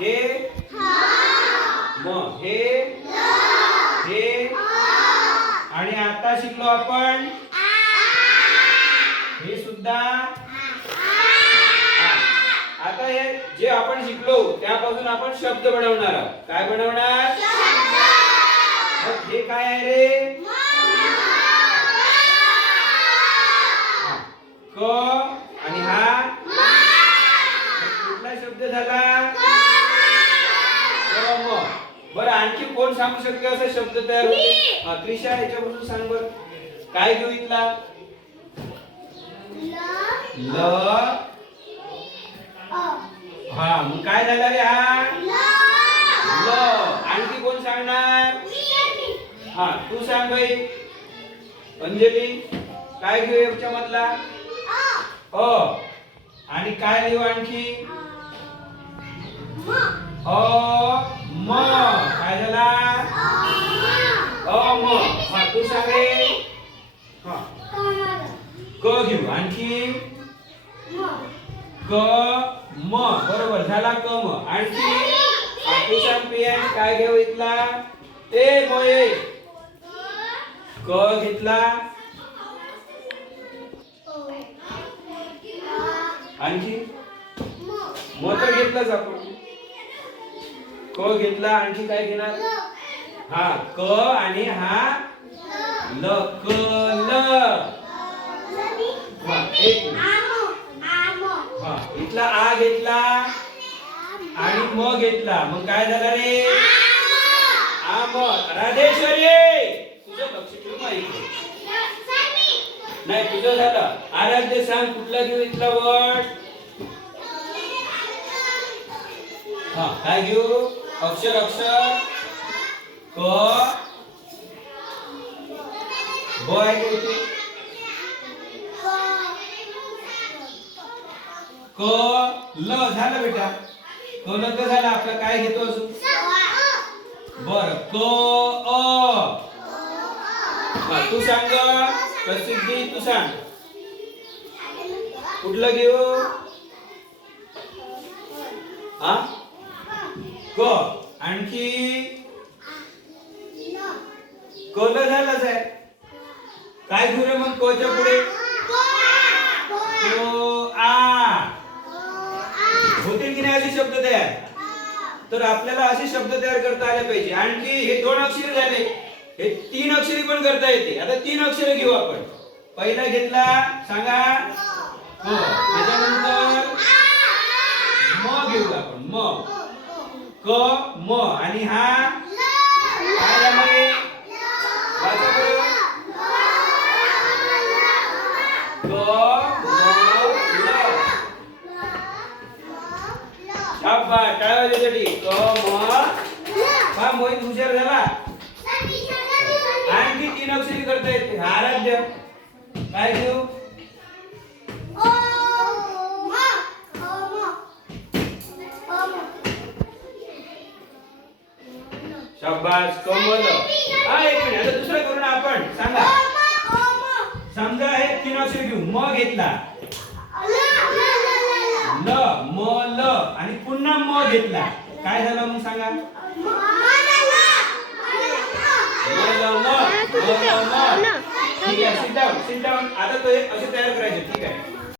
हे? म हे? हे? आणि आता शिकलो आपण? हे सुद्धा. आता हे जे आपण शिकलो त्यापासून आपण शब्द बनवणार आहोत. काय बनवणार? मग हे काय आहे रे? बरं आणखी कोण सांगू शकते असा शब्द तयार होते? त्रिशा याच्यापासून सांग बर. काय घेऊ इथला? ल हा मग काय झाला रे हा? ल. आणखी कोण सांगणार? हा तू सांग बाई. अंजली काय घेऊ याच्या मधला अ. आणि काय लिहू आणखी? क घेऊ. आणखी? क म. बरोबर झाला क म. आणखी? काय घेऊ इथला? ए मोये क घेतला? आणखी? म तर घेतलाच आपण. क घेतला आणखी काय घेणार? हा क आणि हा ल क ल हा, एक मिनिट. हा इथला आ घेतला? आणि म घेतला. मग काय झालं रे? आ राधेश्वरी! तुझं माहिती नाही तुझं झालं. आराध्य सांग कुठला घेऊ इथला वर्ड हा काय घेऊ? अक्षर अक्षर. क. ब आहे का क ल झालं बेटा. क ल तर झालं. आपलं काय घेतो अजून? बर. क अ. तू सांग. प्रसिद्धी तू सांग. कुठलं घेऊ? हा? क. आणखी? क ल झालंच आहे. काय घेऊ रे मग? कच्या पुढे. को. होतील की नाही असे शब्द तयार? तर आपल्याला असे शब्द तयार करता आले पाहिजे. आणखी हे दोन अक्षर झाले. हे तीन अक्षरी पण करता येते. आता तीन अक्षर घेऊ आपण. पहिला घेतला सांगा. हो त्याच्यानंतर म घेऊ आपण. म. क म. आणि हा काय झाला रे वाचा बरं. क म ल शाबास काय वाजल्यासाठी क म हा मोहित हुशार झाला. आणखी तीन अक्षरी करता येते. आराध्य. काय घेऊ शाबास कमल. हा एक मिनिट. आता दुसरं करू ना आपण. सांगा. समजा हे तीन अक्षर घेऊ म घेतला ल म ल आणि पुन्हा म घेतला. काय झालं मग सांगा? आता तो असे तयार करायचे. ठीक आहे.